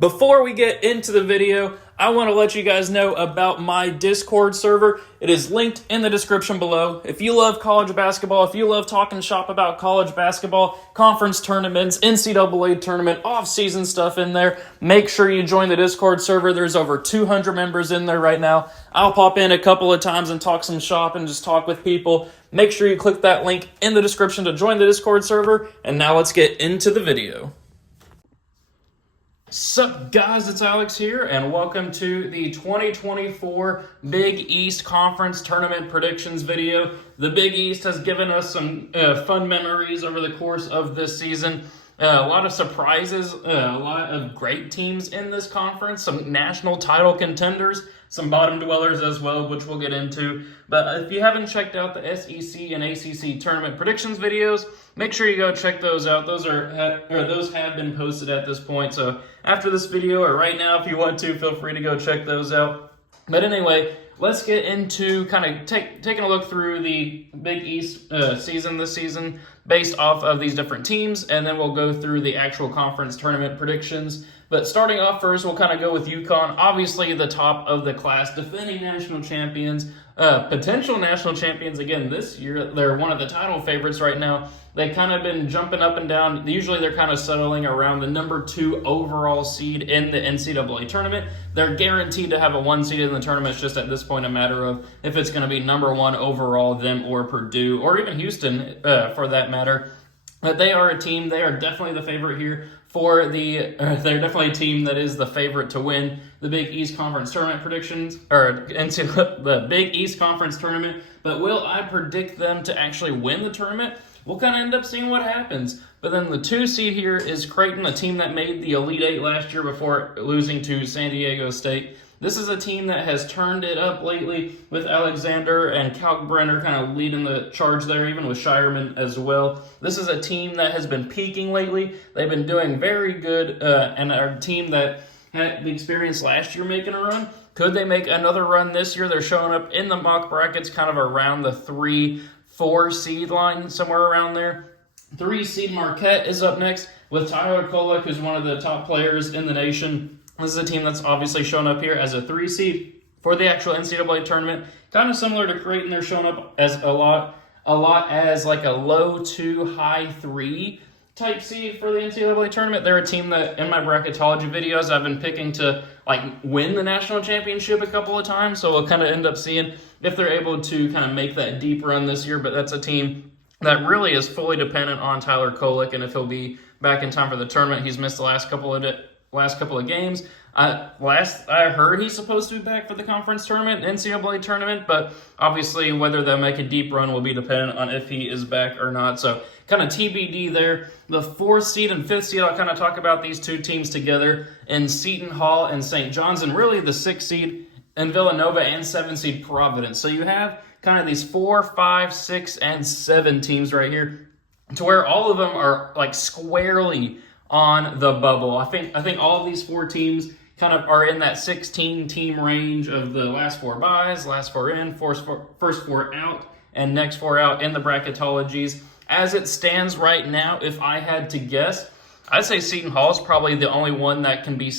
Before we get into the video, I want to let you guys know about my Discord server. It is linked in the description below. If you love college basketball, if you love talking shop about college basketball, conference tournaments, NCAA tournament, off-season stuff in there, make sure you join the Discord server. There's over 200 members in there right now. I'll pop in a couple of times and talk some shop and just talk with people. Make sure you click that link in the description to join the Discord server. And now let's get into the video. Sup guys, it's Alex here, and welcome to the 2024 Big East Conference Tournament Predictions video. The Big East has given us some fun memories over the course of this season. A lot of surprises, a lot of great teams in this conference, some national title contenders, some bottom dwellers as well, which we'll get into. But if you haven't checked out the SEC and ACC tournament predictions videos, make sure you go check those out. Those have been posted at this point. So after this video or right now, if you want to, feel free to go check those out. But anyway, let's get into kind of taking a look through the Big East season this season based off of these different teams, and then we'll go through the actual conference tournament predictions. But starting off first, we'll kind of go with UConn. Obviously, the top of the class, defending national champions, potential national champions again this year. They're one of the title favorites right now. They've kind of been jumping up and down. Usually they're kind of settling around the number 2 overall seed in the NCAA tournament. They're guaranteed to have a 1 seed in the tournament. It's just at this point a matter of if it's going to be number 1 overall, them or Purdue, or even Houston for that matter. But they are a team, they are definitely the favorite here for they're definitely a team that is the favorite to win the Big East Conference Tournament predictions, or into the Big East Conference Tournament. But will I predict them to actually win the tournament? We'll kind of end up seeing what happens. But then the 2 seed here is Creighton, a team that made the Elite Eight last year before losing to San Diego State. This is a team that has turned it up lately with Alexander and Kalkbrenner kind of leading the charge there, even with Shireman as well. This is a team that has been peaking lately. They've been doing very good, and are a team that had the experience last year making a run. Could they make another run this year? They're showing up in the mock brackets kind of around the 3-4 seed line, somewhere around there. 3 seed Marquette is up next with Tyler Kolek, who's one of the top players in the nation. This is a team that's obviously shown up here as a 3 seed for the actual NCAA tournament. Kind of similar to Creighton, they're showing up as a lot as like a low 2, high 3 type seed for the NCAA tournament. They're a team that in my bracketology videos I've been picking to like win the national championship a couple of times. So we'll kind of end up seeing if they're able to kind of make that deep run this year. But that's a team that really is fully dependent on Tyler Kolek, and if he'll be back in time for the tournament. He's missed the last couple of games. Last I heard, he's supposed to be back for the conference tournament, NCAA tournament, but obviously whether they'll make a deep run will be dependent on if he is back or not. So kind of TBD there. The 4th seed and 5th seed, I'll kind of talk about these 2 teams together in Seton Hall and St. John's, and really the 6th seed in Villanova and 7th seed Providence. So you have kind of these 4, 5, 6, and 7 teams right here, to where all of them are like squarely on the bubble. I think all of these 4 teams kind of are in that 16-team range of the last 4 buys, last 4 in, first 4 out, and next 4 out in the bracketologies. As it stands right now, if I had to guess, I'd say Seton Hall is probably the only one that can be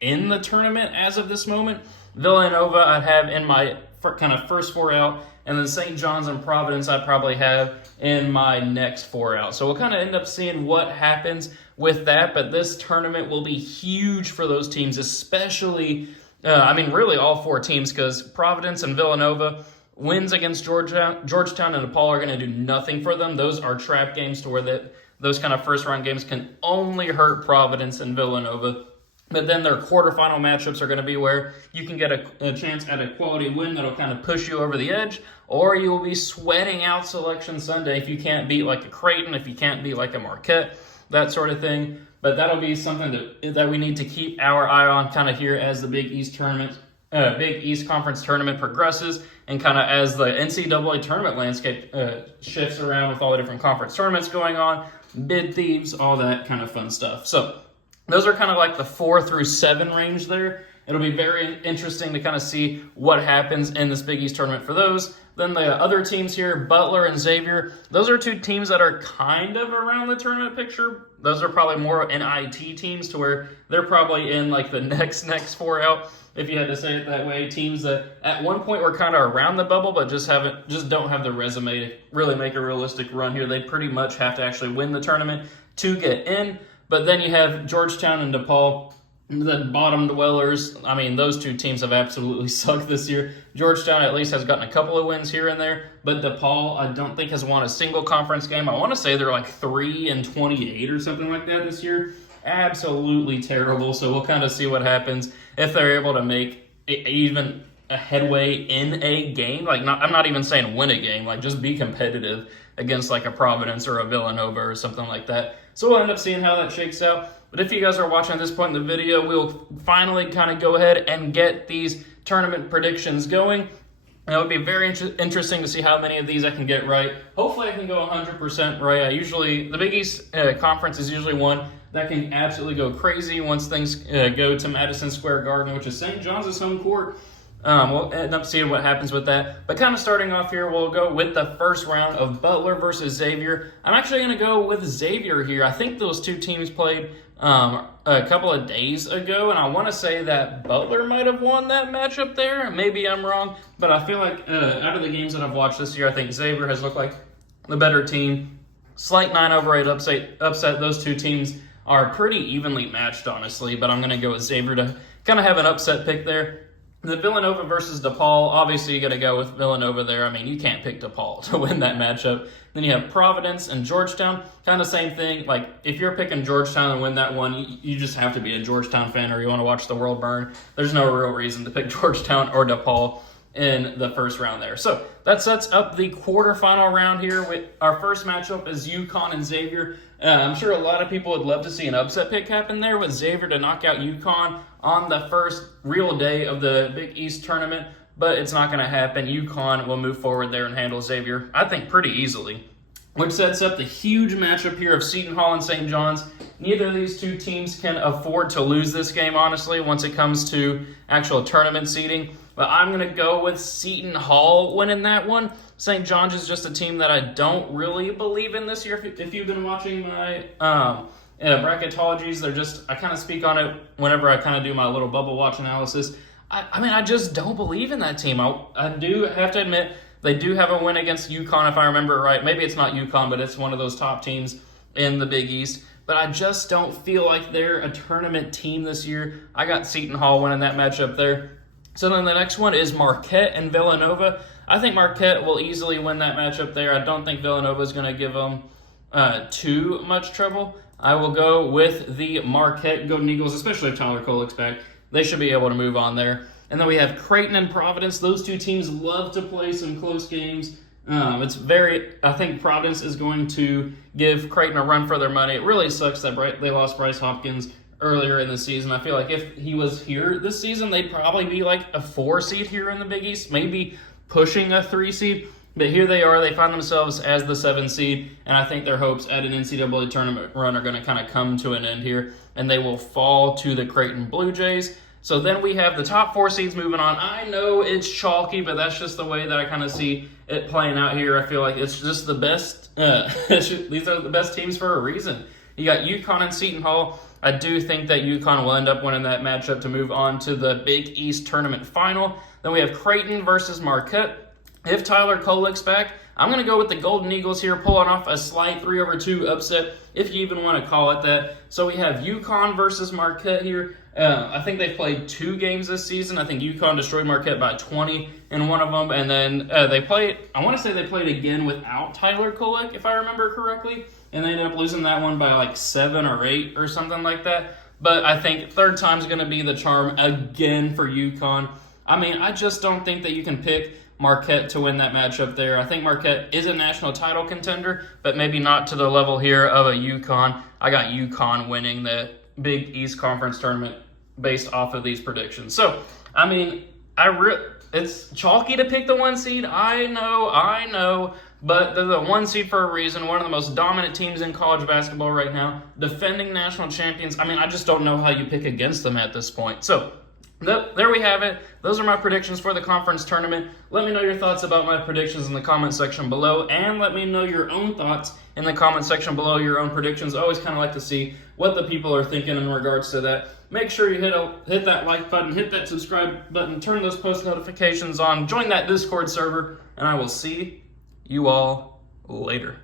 in the tournament as of this moment. Villanova I'd have in my kind of first 4 out, and then St. John's and Providence I'd probably have in my next 4 out. So we'll kind of end up seeing what happens with that, but this tournament will be huge for those teams, especially, really all 4 teams, because Providence and Villanova, wins against Georgetown and DePaul are going to do nothing for them. Those are trap games to where those kind of first-round games can only hurt Providence and Villanova. But then their quarterfinal matchups are going to be where you can get a chance at a quality win that'll kind of push you over the edge, or you will be sweating out Selection Sunday if you can't beat like a Creighton, if you can't beat like a Marquette, that sort of thing. But that'll be something that we need to keep our eye on kind of here as the Big East Conference tournament progresses, and kind of as the NCAA tournament landscape shifts around with all the different conference tournaments going on, bid thieves, all that kind of fun stuff. So those are kind of like the 4 through 7 range there. It'll be very interesting to kind of see what happens in this Big East tournament for those. Then the other teams here, Butler and Xavier, those are 2 teams that are kind of around the tournament picture those are probably more NIT teams to where they're probably in like the next four out, if you had to say it that way. Teams that at one point were kind of around the bubble, but just don't have the resume to really make a realistic run here. They pretty much have to actually win the tournament to get in. But then you have Georgetown and DePaul, the bottom dwellers. I mean, those two teams have absolutely sucked this year. Georgetown at least has gotten a couple of wins here and there, but DePaul I don't think has won a single conference game. I want to say they're like 3-28 or something like that this year. Absolutely terrible. So we'll kind of see what happens if they're able to make even a headway in a game. Like, I'm not even saying win a game, like just be competitive against like a Providence or a Villanova or something like that. So we'll end up seeing how that shakes out. But if you guys are watching at this point in the video, we'll finally kind of go ahead and get these tournament predictions going. And it would be very interesting to see how many of these I can get right. Hopefully I can go 100% right. The Big East Conference is usually one that can absolutely go crazy once things go to Madison Square Garden, which is St. John's home court. We'll end up seeing what happens with that. But kind of starting off here, we'll go with the first round of Butler versus Xavier. I'm actually going to go with Xavier here. I think those two teams played a couple of days ago, and I want to say that Butler might have won that matchup there. Maybe I'm wrong, but I feel like out of the games that I've watched this year, I think Xavier has looked like the better team. Slight 9-8 upset. Those two teams are pretty evenly matched, honestly, but I'm going to go with Xavier to kind of have an upset pick there. The Villanova versus DePaul, obviously you got to go with Villanova there. I mean, you can't pick DePaul to win that matchup. Then you have Providence and Georgetown, kind of same thing. Like, if you're picking Georgetown and win that one, you just have to be a Georgetown fan or you want to watch the world burn. There's no real reason to pick Georgetown or DePaul in the first round there. So that sets up the quarterfinal round here. With our first matchup is UConn and Xavier. I'm sure a lot of people would love to see an upset pick happen there with Xavier to knock out UConn on the first real day of the Big East tournament, but it's not going to happen. UConn will move forward there and handle Xavier, I think, pretty easily, which sets up the huge matchup here of Seton Hall and St. John's. Neither of these two teams can afford to lose this game, honestly, once it comes to actual tournament seeding. But I'm going to go with Seton Hall winning that one. St. John's is just a team that I don't really believe in this year. If you've been watching my bracketologies, I kind of speak on it whenever I kind of do my little bubble watch analysis. I mean, I just don't believe in that team. I do have to admit, they do have a win against UConn, if I remember right. Maybe it's not UConn, but it's one of those top teams in the Big East. But I just don't feel like they're a tournament team this year. I got Seton Hall winning that matchup there. So then the next one is Marquette and Villanova. I think Marquette will easily win that matchup there. I don't think Villanova is going to give them too much trouble. I will go with the Marquette Golden Eagles, especially if Tyler Kolek's back. They should be able to move on there. And then we have Creighton and Providence. Those two teams love to play some close games. I think Providence is going to give Creighton a run for their money. It really sucks that they lost Bryce Hopkins earlier in the season. I feel like if he was here this season, they'd probably be like a 4 seed here in the Big East, maybe pushing a 3 seed. But here they are. They find themselves as the 7 seed, and I think their hopes at an NCAA tournament run are going to kind of come to an end here, and they will fall to the Creighton Blue Jays. So then we have the top 4 seeds moving on. I know it's chalky, but that's just the way that I kind of see it playing out here. I feel like it's just the best. These are the best teams for a reason. You got UConn and Seton Hall. I do think that UConn will end up winning that matchup to move on to the Big East tournament final. Then we have Creighton versus Marquette. If Tyler Kolek's back, I'm going to go with the Golden Eagles here, pulling off a slight 3-2 upset, if you even want to call it that. So we have UConn versus Marquette here. I think they've played 2 games this season. I think UConn destroyed Marquette by 20 in one of them. And then I want to say they played again without Tyler Kolek, if I remember correctly. And they ended up losing that one by like 7 or 8 or something like that. But I think third time's going to be the charm again for UConn. I mean, I just don't think that you can pick Marquette to win that matchup there. I think Marquette is a national title contender, but maybe not to the level here of a UConn. I got UConn winning the Big East Conference tournament based off of these predictions. So, I mean, it's chalky to pick the 1 seed. I know, but they're the 1 seed for a reason. One of the most dominant teams in college basketball right now, defending national champions. I mean, I just don't know how you pick against them at this point. So, There we have it. Those are my predictions for the conference tournament. Let me know your thoughts about my predictions in the comment section below, and let me know your own thoughts in the comment section below, your own predictions. I always kind of like to see what the people are thinking in regards to that. Make sure you hit that like button, hit that subscribe button, turn those post notifications on, join that Discord server, and I will see you all later.